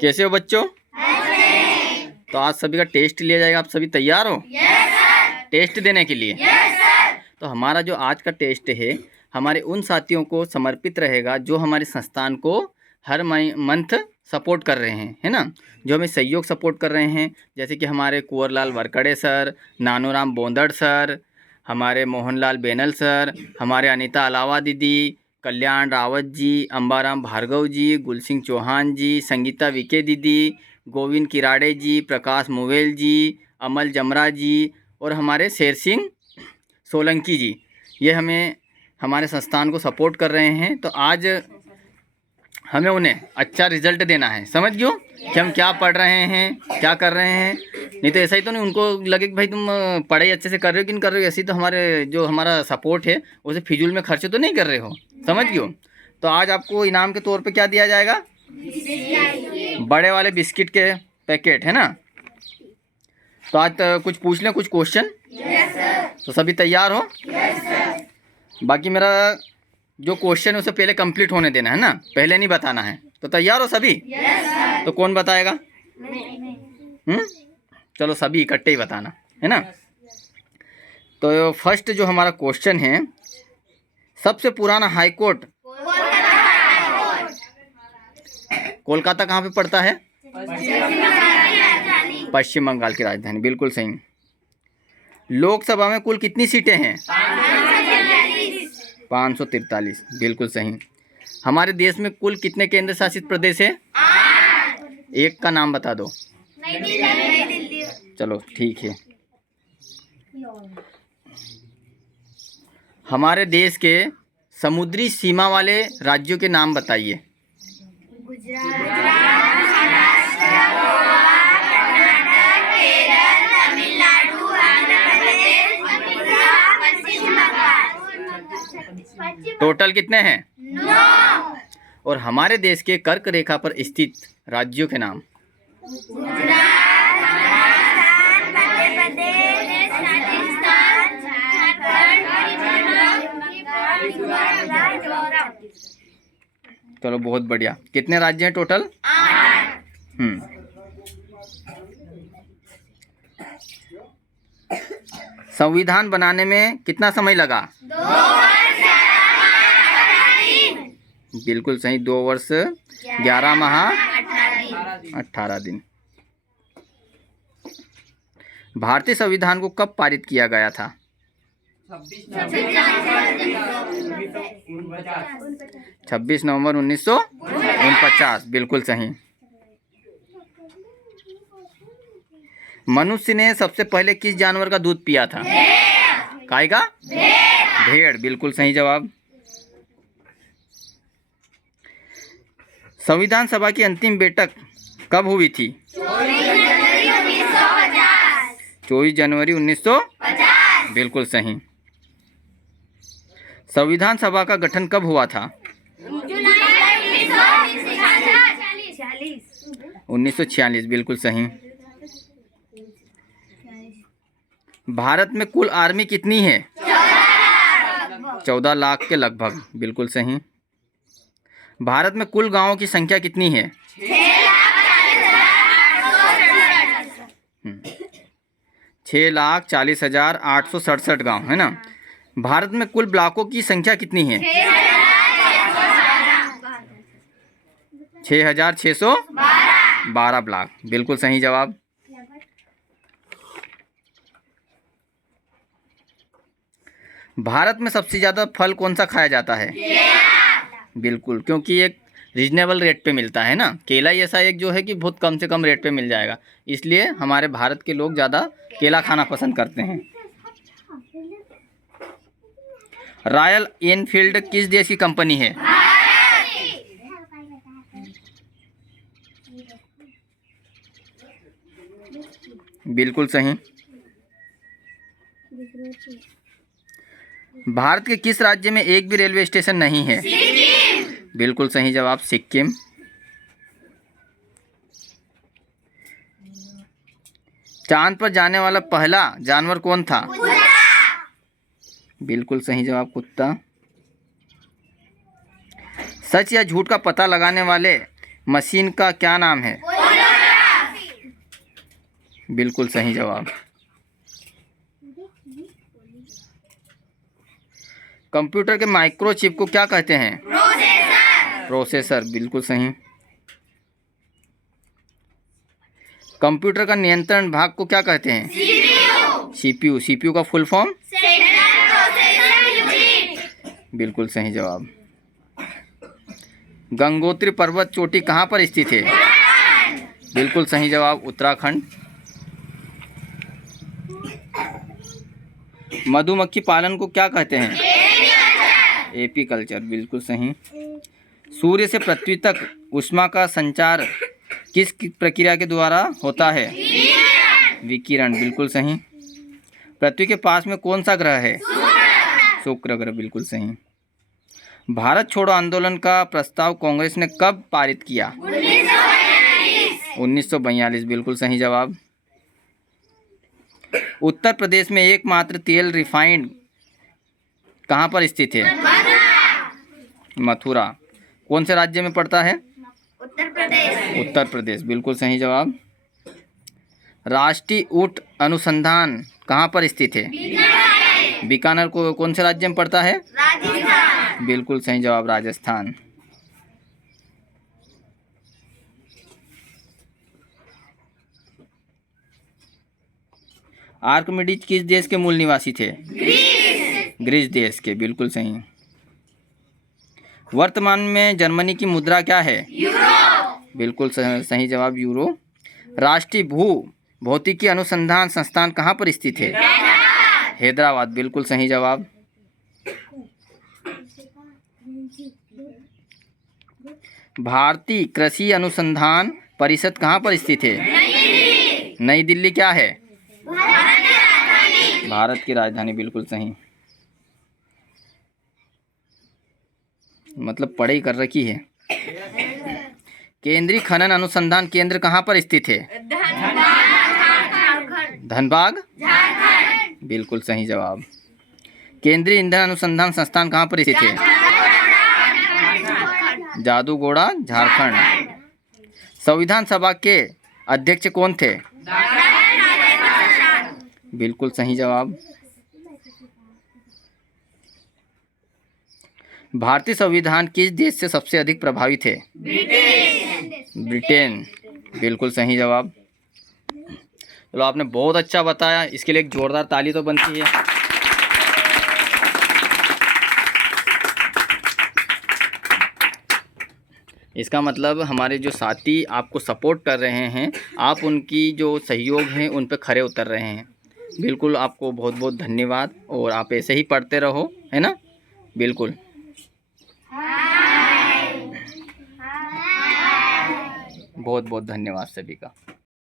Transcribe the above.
कैसे हो बच्चों? तो आज सभी का टेस्ट लिया जाएगा। आप सभी तैयार हो? टेस्ट देने के लिए? तो हमारा जो आज का टेस्ट है हमारे उन साथियों को समर्पित रहेगा जो हमारे संस्थान को हर मंथ सपोर्ट कर रहे हैं, है ना, जो हमें सहयोग सपोर्ट कर रहे हैं। जैसे कि हमारे कुंवरलाल वरकड़े सर, नानूराम बोंदड़ सर, हमारे मोहनलाल बेनल सर, हमारे अनीता अलावा दीदी, कल्याण रावत जी, अंबाराम भार्गव जी, गुलसिंह चौहान जी, संगीता विके दीदी, गोविंद किराड़े जी, प्रकाश मुवेल जी, अमल जमरा जी और हमारे शेर सिंह सोलंकी जी, ये हमें हमारे संस्थान को सपोर्ट कर रहे हैं। तो आज हमें उन्हें अच्छा रिजल्ट देना है। समझ गयो कि हम क्या पढ़ रहे हैं, क्या कर रहे हैं। नहीं तो ऐसा ही तो नहीं उनको लगे कि भाई तुम पढ़ाई अच्छे से कर रहे हो कि नहीं कर रहे हो। ऐसे ही तो हमारे जो हमारा सपोर्ट है उसे फिजूल में खर्चे तो नहीं कर रहे हो। समझ गयो। तो आज आपको इनाम के तौर पे क्या दिया जाएगा? बड़े वाले बिस्किट के पैकेट, है ना। तो आज कुछ पूछ लें, कुछ क्वेश्चन। तो सभी तैयार हो? बाकी मेरा जो क्वेश्चन है उसे पहले कंप्लीट होने देना है ना, पहले नहीं बताना है। तो तैयार हो सभी? तो कौन बताएगा? चलो सभी इकट्ठे ही बताना, है ना। तो फर्स्ट जो हमारा क्वेश्चन है, सबसे पुराना हाई कोर्ट कोलकाता कहाँ पे पड़ता है? पश्चिम बंगाल की राजधानी। बिल्कुल सही। लोकसभा में कुल कितनी सीटें हैं? 543। बिल्कुल सही। हमारे देश में कुल कितने केंद्र शासित प्रदेश है? 8। एक का नाम बता दो। नई दिल्ली। चलो ठीक है। हमारे देश के समुद्री सीमा वाले राज्यों के नाम बताइए। टोटल कितने हैं? 9। और हमारे देश के कर्क रेखा पर स्थित राज्यों के नाम? चलो बहुत बढ़िया। कितने राज्य हैं टोटल? 8। संविधान बनाने में कितना समय लगा? 2 वर्ष 11 दिन। बिल्कुल सही। 2 वर्ष 11 माह 18 दिन। भारतीय संविधान को कब पारित किया गया था? 26 नवंबर 1949। बिल्कुल सही। मनुष्य ने सबसे पहले किस जानवर का दूध पिया था? गाय का? भेड़। बिल्कुल सही जवाब। संविधान सभा की अंतिम बैठक कब हुई थी? 24 जनवरी 1950। बिल्कुल सही। संविधान सभा का गठन कब हुआ था? 1946। बिल्कुल सही। भारत में कुल आर्मी कितनी है? 14 लाख के लगभग। बिल्कुल सही। भारत में कुल गांवों की संख्या कितनी है? 6,40,867 गांव, है ना। भारत में कुल ब्लॉकों की संख्या कितनी है? 6,612 ब्लॉक। बिल्कुल सही जवाब। भारत में सबसे ज़्यादा फल कौन सा खाया जाता है? बिल्कुल, क्योंकि एक रीजनेबल रेट पे मिलता है ना। केला ही ऐसा एक जो है कि बहुत कम से कम रेट पे मिल जाएगा, इसलिए हमारे भारत के लोग ज़्यादा केला खाना पसंद करते हैं। रॉयल एनफील्ड किस देश की कंपनी है? बिल्कुल सही। भारत के किस राज्य में एक भी रेलवे स्टेशन नहीं है? बिल्कुल सही जवाब, सिक्किम। चांद पर जाने वाला पहला जानवर कौन था? बिल्कुल सही जवाब, कुत्ता। सच या झूठ का पता लगाने वाले मशीन का क्या नाम है? बिल्कुल सही जवाब। कंप्यूटर के माइक्रोचिप को क्या कहते हैं? प्रोसेसर। बिल्कुल सही। कंप्यूटर का नियंत्रण भाग को क्या कहते हैं? सीपीयू। सीपीयू का फुल फॉर्म? बिल्कुल सही जवाब। गंगोत्री पर्वत चोटी कहाँ पर स्थित है? बिल्कुल सही जवाब, उत्तराखंड। मधुमक्खी पालन को क्या कहते हैं? एपीकल्चर। बिल्कुल सही। सूर्य से पृथ्वी तक ऊष्मा का संचार किस प्रक्रिया के द्वारा होता है? विकिरण। बिल्कुल सही। पृथ्वी के पास में कौन सा ग्रह है? शुक्र ग्रह। बिल्कुल सही। भारत छोड़ो आंदोलन का प्रस्ताव कांग्रेस ने कब पारित किया? 1942। बिल्कुल सही जवाब। उत्तर प्रदेश में एकमात्र तेल रिफाइंड कहाँ पर स्थित है? मथुरा। कौन से राज्य में पड़ता है? उत्तर प्रदेश। बिल्कुल सही जवाब। राष्ट्रीय ऊंट अनुसंधान कहाँ पर स्थित है? बीकानेर। को कौन से राज्य में पड़ता है? राजस्थान। बिल्कुल सही जवाब, राजस्थान। आर्किमिडीज किस देश के मूल निवासी थे? ग्रीस देश के। बिल्कुल सही। वर्तमान में जर्मनी की मुद्रा क्या है? यूरो। बिल्कुल सही जवाब, यूरो। राष्ट्रीय भौतिकी अनुसंधान संस्थान कहाँ पर स्थित है? हैदराबाद। बिल्कुल सही जवाब। भारतीय कृषि अनुसंधान परिषद कहाँ पर स्थित है? नई दिल्ली क्या है? भारत की राजधानी। बिल्कुल सही। मतलब पढ़ाई कर रखी है। केंद्रीय खनन अनुसंधान केंद्र कहाँ पर स्थित है? धनबाद। बिल्कुल सही जवाब। केंद्रीय ईंधन अनुसंधान संस्थान कहाँ पर स्थित है? जादूगोड़ा, झारखंड। संविधान सभा के अध्यक्ष कौन थे? बिल्कुल सही जवाब। भारतीय संविधान किस देश से सबसे अधिक प्रभावित है? ब्रिटेन। बिल्कुल सही जवाब। चलो, आपने बहुत अच्छा बताया, इसके लिए एक जोरदार ताली तो बनती है। इसका मतलब हमारे जो साथी आपको सपोर्ट कर रहे हैं, आप उनकी जो सहयोग हैं उन पे खरे उतर रहे हैं। बिल्कुल, आपको बहुत बहुत धन्यवाद, और आप ऐसे ही पढ़ते रहो, है ना? बिल्कुल। बहुत बहुत धन्यवाद सभी का।